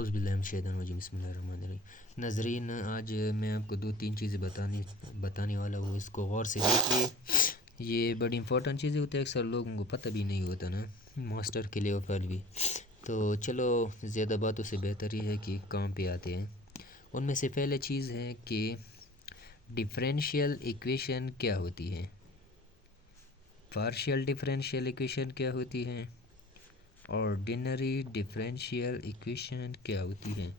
औज़ुबिल्लाहिमिनश्शैतानिर्रजीम बिस्मिल्लाहिर्रहमानिर्रहीम। नाज़रीन, आज मैं आपको दो तीन चीज़ें बताने वाला हूँ। इसको गौर से देखिए। ये बड़ी इंपॉर्टेंट चीज़ें होती है, अक्सर लोगों को पता भी नहीं होता ना, मास्टर के लेवल पर भी। तो चलो, ज़्यादा बातों से बेहतर ही है कि काम पे आते हैं। उनमें से पहले चीज़ है कि डिफरेंशियल इक्वेशन क्या होती है, पार्शियल डिफरेंशियल इक्वेशन क्या होती है, ऑर्डिनरी डिफरेंशियल इक्वेशन क्या होती है।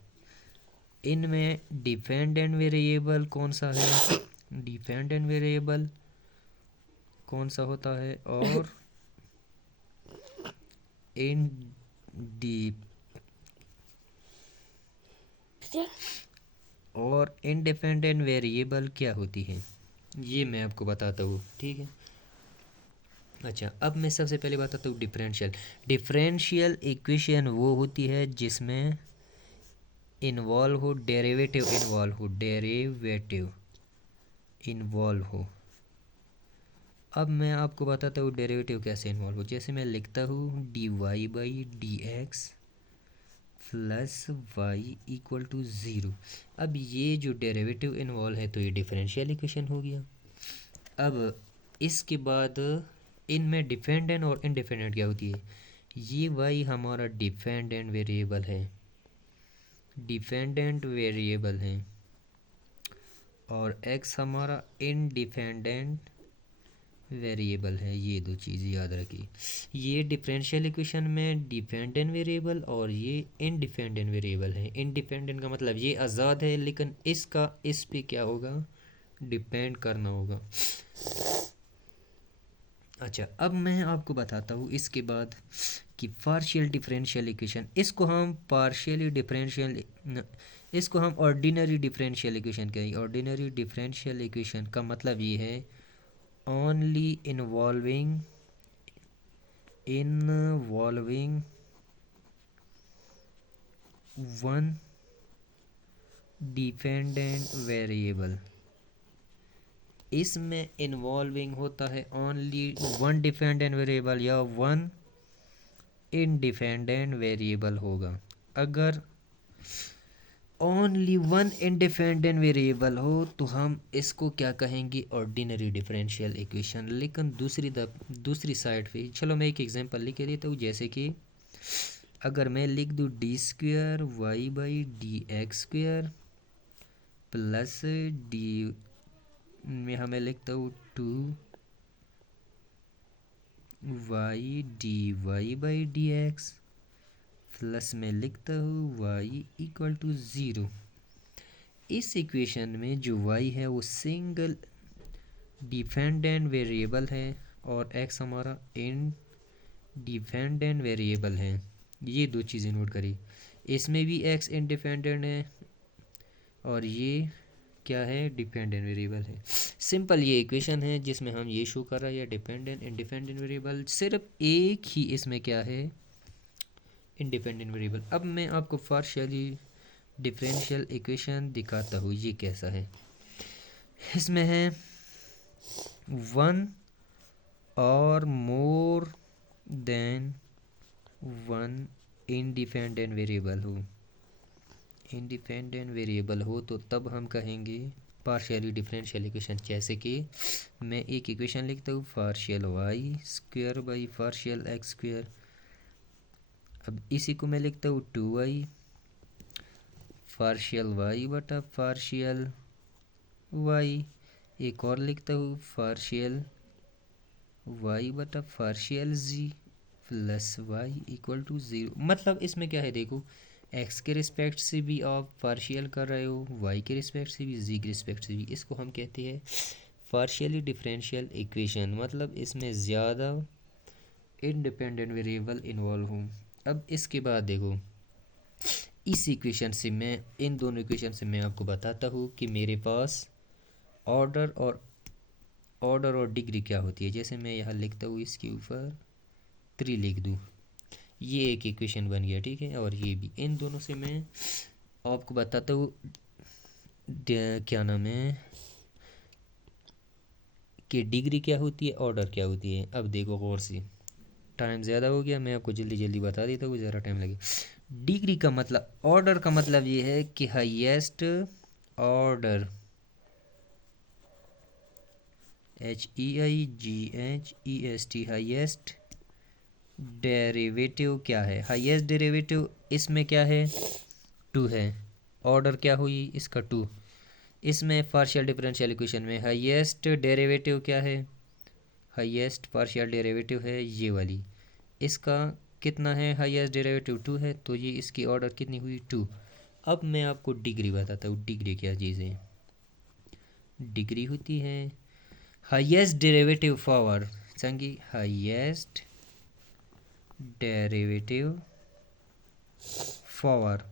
इनमें डिपेंडेंट वेरिएबल कौन सा है, डिपेंडेंट वेरिएबल कौन सा होता है, और इन और इंडिपेंडेंट वेरिएबल क्या होती है, ये मैं आपको बताता हूँ। ठीक है। अच्छा, अब मैं सबसे पहले बताता हूँ डिफरेंशियल इक्वेशन वो होती है जिसमें इन्वॉल्व हो डेरिवेटिव इन्वॉल्व हो। अब मैं आपको बताता हूँ डेरिवेटिव कैसे इन्वॉल्व हो। जैसे मैं लिखता हूँ dy by d x plus y equal to zero. अब ये जो डेरिवेटिव इन्वॉल्व है तो ये डिफरेंशियल इक्वेशन हो गया। अब इसके बाद इनमें डिपेंडेंट और इंडिपेंडेंट क्या होती है। ये y हमारा डिपेंडेंट वेरिएबल है और x हमारा इंडिपेंडेंट वेरिएबल है। ये दो चीज़ याद रखिए। ये डिफरेंशियल इक्वेशन में डिपेंडेंट वेरिएबल और ये इंडिपेंडेंट वेरिएबल है। इंडिपेंडेंट का मतलब ये आज़ाद है, लेकिन इसका इस पे क्या होगा, डिपेंड करना होगा। अच्छा, अब मैं आपको बताता हूँ इसके बाद कि पार्शियल डिफरेंशियल इक्वेशन, इसको हम ऑर्डिनरी डिफरेंशियल इक्वेशन कहेंगे। ऑर्डिनरी डिफरेंशियल इक्वेशन का मतलब ये है only involving one dependent variable। इसमें इन्वॉल्विंग होता है ओनली वन डिपेंडेंट वेरिएबल या वन इंडिपेंडेंट वेरिएबल होगा। अगर ओनली वन इंडिपेंडेंट वेरिएबल हो तो हम इसको क्या कहेंगे, ऑर्डिनरी डिफरेंशियल इक्वेशन। लेकिन दूसरी साइड पे चलो मैं एक एग्जांपल लिख के देता हूँ। जैसे कि अगर मैं लिख दूँ d square y by d x square plus d में हमें लिखता हूँ two y d y by d x plus में लिखता हूँ y इक्वल टू ज़ीरो। इस इक्वेशन में जो y है वो सिंगल डिपेंडेंट वेरिएबल है और x हमारा इंडिपेंडेंट वेरिएबल है। ये दो चीज़ें नोट करिए। इसमें भी x इंडिपेंडेंट है और ये क्या है, डिपेंडेंट वेरिएबल है। सिंपल ये इक्वेशन है जिसमें हम ये शो कर रहा है डिपेंडेंट इंडिपेंडेंट वेरिएबल। सिर्फ एक ही इसमें क्या है, इंडिपेंडेंट वेरिएबल। अब मैं आपको पार्शियली डिफरेंशियल इक्वेशन दिखाता हूँ ये कैसा है। इसमें है वन और more than one independent variable हो तो तब हम कहेंगे पार्शियली डिफरेंशियल इक्वेशन। जैसे कि मैं एक इक्वेशन लिखता हूँ partial y square by partial x square. अब इसी को मैं लिखता हूँ टू वाई पार्शियल वाई बटा पार्शियल वाई। एक और लिखता हूँ पार्शियल वाई बटा partial g plus y equal to zero. मतलब इसमें क्या है, देखो एक्स के रिस्पेक्ट से भी आप पार्शियल कर रहे हो, वाई के रिस्पेक्ट से भी, जी के रिस्पेक्ट से भी। इसको हम कहते हैं पार्शियली डिफरेंशियल इक्वेशन। मतलब इसमें ज़्यादा इंडिपेंडेंट वेरिएबल इन्वॉल्व हूँ। अब इसके बाद देखो, इस इक्वेशन से मैं इन दोनों इक्वेशन से मैं आपको बताता हूँ कि मेरे पास ऑर्डर और डिग्री क्या होती है। जैसे मैं यहाँ लिखता हूँ इसके ऊपर 3 लिख दूँ, ये एक इक्वेशन बन गया। ठीक है, और ये भी। इन दोनों से मैं आपको बताता हूँ क्या नाम है कि डिग्री क्या होती है, ऑर्डर क्या होती है। अब देखो गौर से, टाइम ज़्यादा हो गया, मैं आपको जल्दी जल्दी बता देता हूँ, ज़रा टाइम लगे। डिग्री का मतलब, ऑर्डर का मतलब ये है कि highest order, HEIGHEST, highest derivative क्या है? हाईएस्ट डेरिवेटिव इसमें क्या है? टू है। ऑर्डर क्या हुई इसका? टू। इसमें पार्शियल डिफरेंशियल इक्वेशन में हाईएस्ट डेरिवेटिव क्या है? हाईएस्ट पार्शियल डेरिवेटिव है ये वाली। इसका कितना है? हाईएस्ट डेरिवेटिव टू है, तो ये इसकी ऑर्डर कितनी हुई? टू। अब मैं आपको डिग्री बताता हूँ, डिग्री क्या चीज़ है। डिग्री होती है हाईएस्ट डेरिवेटिव पावर, संगी highest derivative power.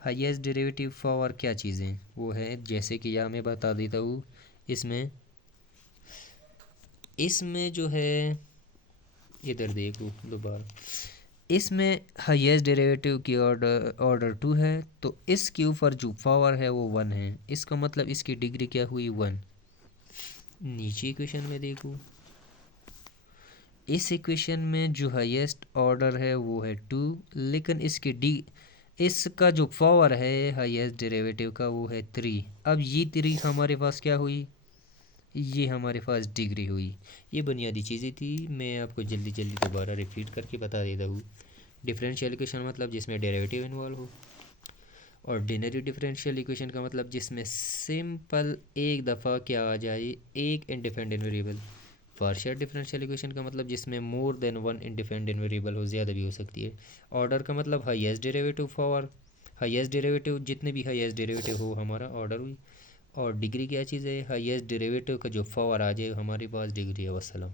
Highest derivative power क्या चीज़ें वो है, जैसे कि यहाँ मैं बता देता हूँ। इसमें जो है, इधर देखो दोबारा, इसमें हाईएस्ट डेरिवेटिव की ऑर्डर टू है, तो इसके ऊपर जो पावर है वो वन है। इसका मतलब इसकी डिग्री क्या हुई? वन। नीचे इक्वेशन में देखो, इस इक्वेशन में जो हाईएस्ट ऑर्डर है वो है टू, लेकिन इसका जो पावर है हाईएस्ट डेरिवेटिव का वो है थ्री। अब ये थ्री हमारे पास क्या हुई? ये हमारे पास डिग्री हुई। ये बुनियादी चीज़ें थी, मैं आपको जल्दी जल्दी दोबारा रिपीट करके बता देता हूँ। डिफरेंशियल इक्वेशन मतलब जिसमें डेरिवेटिव इन्वॉल्व हो। ऑर्डिनरी डिफरेंशियल इक्वेशन का मतलब जिसमें सिंपल एक दफ़ा क्या आ जाए, एक independent variable. Partial differential equation का मतलब जिसमें more than one independent variable हो, ज़्यादा भी हो सकती है। ऑर्डर का मतलब highest derivative power, highest derivative जितने भी हाईएस्ट डेरिवेटिव हो हमारा ऑर्डर हुई। और डिग्री क्या चीज़ है? हाईएस्ट डेरिवेटिव का जो पावर आ जाए हमारे पास, डिग्री है। वसलम।